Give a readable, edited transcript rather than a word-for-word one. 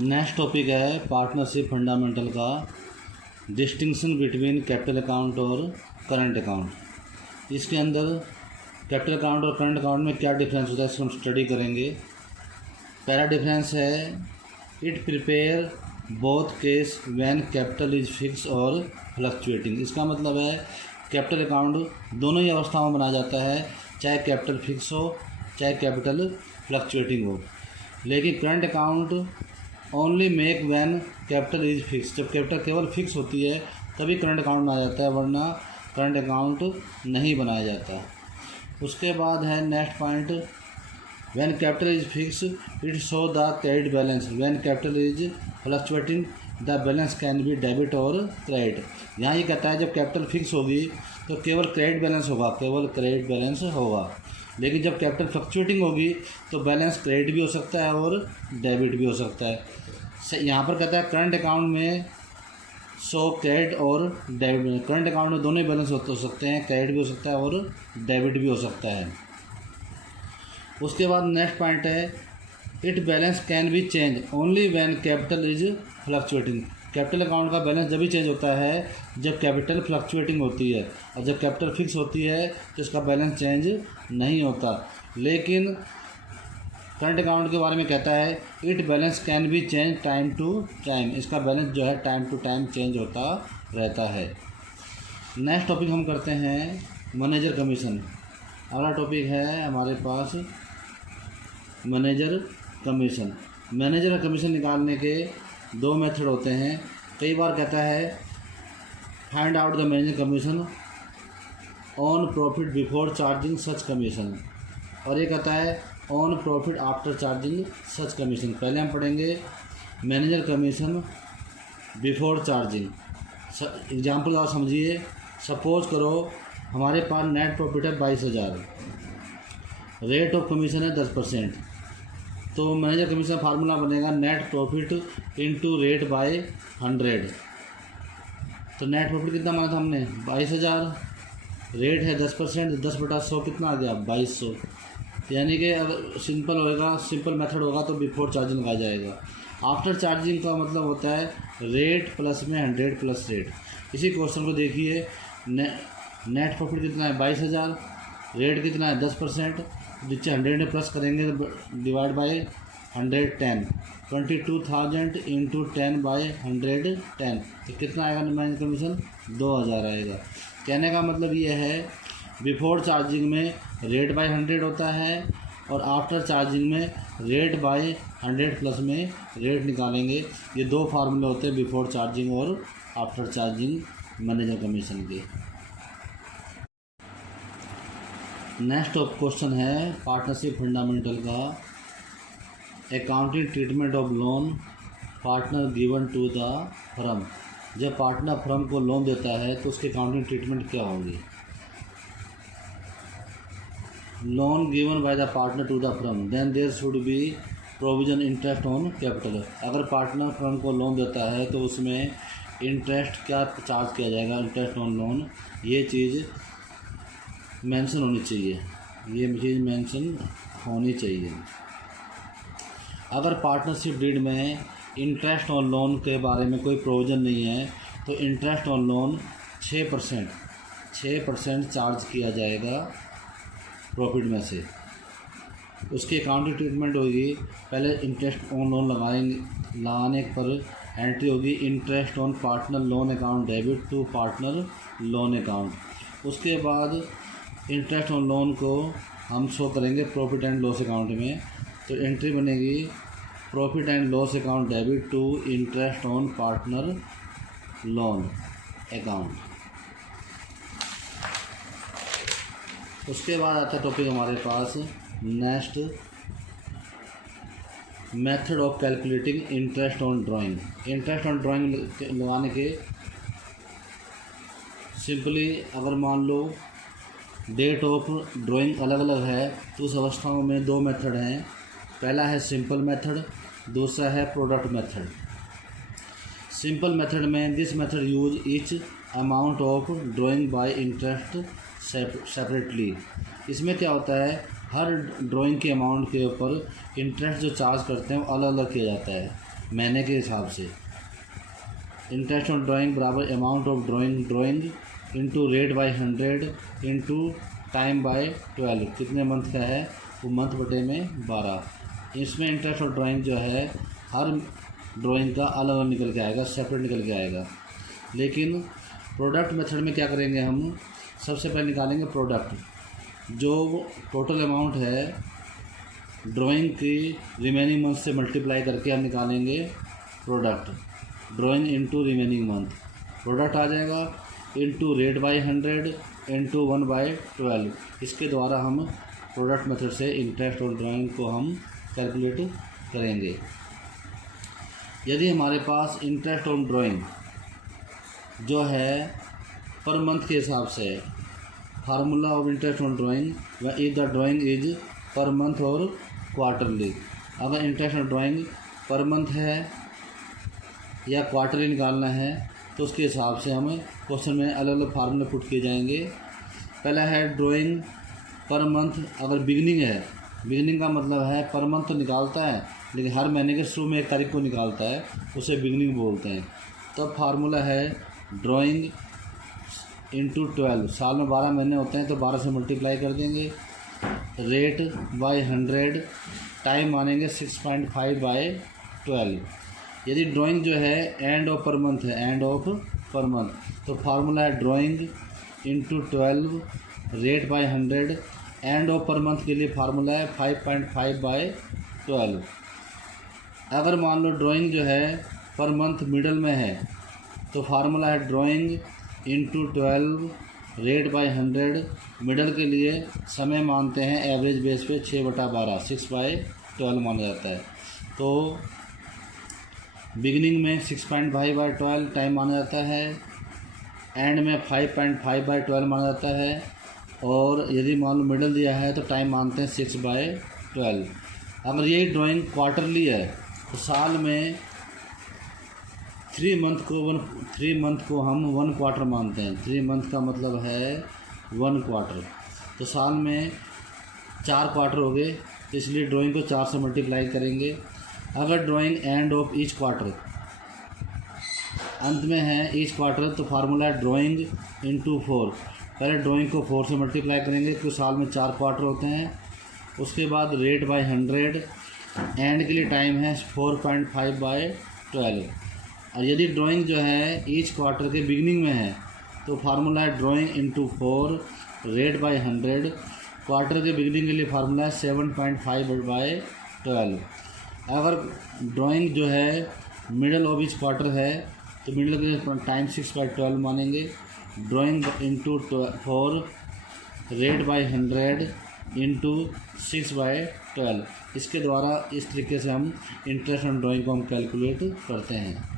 Next topic है partnership fundamental का distinction between capital account और करंट अकाउंट। इसके अंदर कैपिटल अकाउंट और करंट अकाउंट में क्या डिफरेंस होता है इसको हम स्टडी करेंगे। पहला डिफरेंस है it prepare both case when capital is fix और फ्लक्चुएटिंग। इसका मतलब है कैपिटल अकाउंट दोनों ही अवस्थाओं में बनाया जाता है, चाहे कैपिटल फिक्स हो चाहे कैपिटल फ्लक्चुएटिंग हो। लेकिन current account only make when capital is fix. जब कैपिटल केवल फिक्स होती है तभी करंट अकाउंट बनाया जाता है, वरना करंट अकाउंट नहीं बनाया जाता। उसके बाद है next point, when capital is fix it show the credit balance, when capital is fluctuating the balance can B debit और क्रेडिट। यहाँ ये कहता है जब कैपिटल फिक्स होगी तो केवल क्रेडिट बैलेंस होगा, केवल क्रेडिट बैलेंस होगा। लेकिन जब कैपिटल फ्लक्चुएटिंग होगी तो बैलेंस क्रेडिट भी हो सकता है और डेबिट भी हो सकता है। यहाँ पर कहता है करंट अकाउंट में सो क्रेडिट और डेबिट, करंट अकाउंट में दोनों ही बैलेंस हो सकते हैं, क्रेडिट भी हो सकता है और डेबिट भी हो सकता है। उसके बाद नेक्स्ट पॉइंट है it balance can be change only when capital is fluctuating. Capital account का बैलेंस जब भी चेंज होता है जब कैपिटल फ्लक्चुएटिंग होती है, और जब कैपिटल फिक्स होती है तो इसका बैलेंस चेंज नहीं होता। लेकिन करंट अकाउंट के बारे में कहता है it balance can be change time to time. इसका बैलेंस जो है टाइम टू टाइम चेंज होता रहता है। नेक्स्ट टॉपिक हम करते हैं मैनेजर कमीशन। अगला टॉपिक है हमारे पास मैनेजर कमीशन। मैनेजर कमीशन निकालने के दो मेथड होते हैं। कई बार कहता है find out the manager commission on profit before charging such commission, और ये कहता है on profit after charging such commission. पहले हम पढ़ेंगे manager commission before charging. Example आप समझिए, सपोज करो हमारे पास नेट प्रॉफिट है 22,000, रेट ऑफ कमीशन है 10%, तो मैनेजर कमीशन फार्मूला बनेगा net profit into rate by 100। तो नेट प्रॉफिट कितना माना था हमने 22,000, रेट है 10%, 10/100 कितना आ गया 2200। यानी कि अगर सिंपल होएगा, सिंपल मेथड होगा तो बिफोर चार्जिंग लगाया जाएगा। आफ्टर चार्जिंग का मतलब होता है रेट प्लस में 100 प्लस रेट। इसी क्वेश्चन को देखिए, नेट प्रॉफिट कितना है 22,000, रेट कितना है 10%, नीचे 100 में प्लस करेंगे तो डिवाइड बाय 110, 22,000 इंटू 10/110, तो कितना आएगा मैनेजर कमीशन 2,000 आएगा। कहने का मतलब ये है बिफोर चार्जिंग में रेट बाय 100 होता है और आफ्टर चार्जिंग में रेट बाय 100 प्लस में रेट निकालेंगे। ये दो फार्मूले होते हैं बिफोर चार्जिंग और आफ्टर चार्जिंग मैनेजर कमीशन के। नेक्स्ट क्वेश्चन है पार्टनरशिप फंडामेंटल का, accounting treatment of loan partner given to the firm. जब पार्टनर फर्म को लोन देता है तो उसकी अकाउंटिंग ट्रीटमेंट क्या होगी। Loan given by the partner to the firm then there should be provision interest on capital. अगर पार्टनर फर्म को लोन देता है तो उसमें इंटरेस्ट क्या चार्ज किया जाएगा, इंटरेस्ट ऑन लोन, ये चीज़ मेंशन होनी चाहिए, ये चीज़ मेंशन होनी चाहिए। अगर पार्टनरशिप डीड में इंटरेस्ट ऑन लोन के बारे में कोई प्रोविज़न नहीं है तो इंटरेस्ट ऑन लोन 6% चार्ज किया जाएगा प्रॉफिट में से। उसकी अकाउंटिंग ट्रीटमेंट होगी, पहले इंटरेस्ट ऑन लोन लगाने पर एंट्री होगी interest on partner loan account debit to partner loan account. उसके बाद इंटरेस्ट ऑन लोन को हम शो करेंगे प्रॉफिट एंड लॉस अकाउंट में, तो एंट्री बनेगी profit and loss account debit to interest on partner loan account. उसके बाद आता है टॉपिक हमारे पास next, method of calculating interest on drawing. Interest on drawing लगाने के सिंपली अगर मान लो डेट ऑफ ड्राइंग अलग अलग है तो उस अवस्थाओं में दो मेथड हैं। पहला है सिंपल मेथड, दूसरा है प्रोडक्ट मेथड। सिंपल मेथड में this method use each amount of drawing bye interest separately. इसमें क्या होता है हर ड्राइंग के अमाउंट के ऊपर इंटरेस्ट जो चार्ज करते हैं वो अलग अलग किया जाता है। महीने के हिसाब से। इंटरेस्ट ऑन ड्राइंग बराबर amount of drawing into rate by 100 into time by 12। कितने मंथ का है वो मंथ बटे में 12। इसमें इंटरेस्ट ऑफ ड्राइंग जो है हर ड्राइंग का अलग अलग निकल के आएगा, सेपरेट निकल के आएगा। लेकिन प्रोडक्ट मेथड में क्या करेंगे, हम सबसे पहले निकालेंगे प्रोडक्ट। जो टोटल अमाउंट है ड्राइंग की रिमेनिंग मंथ से मल्टीप्लाई करके हम निकालेंगे product. Drawing into remaining month, product आ जाएगा इंटू रेट बाई 100 इंटू 1/12। इसके द्वारा हम प्रोडक्ट मेथड से इंटरेस्ट ऑन ड्राइंग को हम कैलकुलेट करेंगे। यदि हमारे पास इंटरेस्ट ऑन ड्राइंग जो है पर मंथ के हिसाब से, formula of interest on drawing व if the drawing is per month और क्वार्टरली। अगर interest on drawing per month है या क्वार्टरली निकालना है तो उसके हिसाब से हमें क्वेश्चन में अलग अलग फार्मूले पुट किए जाएंगे। पहला है ड्राइंग पर मंथ। अगर बिगनिंग है, बिगनिंग का मतलब है पर मंथ तो निकालता है लेकिन हर महीने के शुरू में 1 तारीख को निकालता है, उसे बिगनिंग बोलते हैं। तब फार्मूला है ड्राइंग इंटू 12। साल में 12 महीने होते हैं तो 12 से मल्टीप्लाई कर देंगे। रेट बाई 100, टाइम मानेंगे 6.5/12। यदि ड्राइंग जो है एंड ऑफ पर मंथ है, एंड ऑफ पर मंथ, तो फार्मूला है drawing into 12 rate by 100। End of per month के लिए फार्मूला है 5.5/12। अगर मान लो ड्राइंग जो है पर मंथ मिडल में है तो फार्मूला है drawing into 12 rate by 100। Middle के लिए समय मानते हैं एवरेज बेस पे 6/12, 6/12 माना जाता है। तो बिगिनिंग में 6.5/12 टाइम माना जाता है, एंड में 5.5/12 माना जाता है, और यदि मान लो मिडल दिया है तो टाइम मानते हैं 6/12। अगर यही ड्राइंग क्वार्टरली है तो साल में 3 मंथ को हम 1 क्वार्टर मानते हैं। 3 मंथ का मतलब है 1 क्वार्टर। तो साल में 4 क्वार्टर हो गए, इसलिए ड्राइंग को 4 से मल्टीप्लाई करेंगे। अगर drawing end of each quarter अंत में है ईच क्वार्टर तो फार्मूला है ड्राइंग इंटू 4। पहले ड्राइंग को 4 से मल्टीप्लाई करेंगे क्योंकि साल में 4 क्वार्टर होते हैं। उसके बाद रेट बाई 100, एंड के लिए टाइम है 4.5/12। और यदि ड्राइंग जो है ईच क्वार्टर के बिगिनिंग में है तो फार्मूला है drawing into 4 rate by 100। Quarter के बिगिनिंग के लिए फार्मूला है 7.5/12। अगर ड्राइंग जो है मिडल ऑफ ईच क्वार्टर है तो मिडल के टाइम 6/12 मानेंगे। Drawing into 4 rate by 100 into 6/12। इसके द्वारा इस तरीके से हम इंटरेस्ट ऑन ड्राइंग को हम कैलकुलेट करते हैं।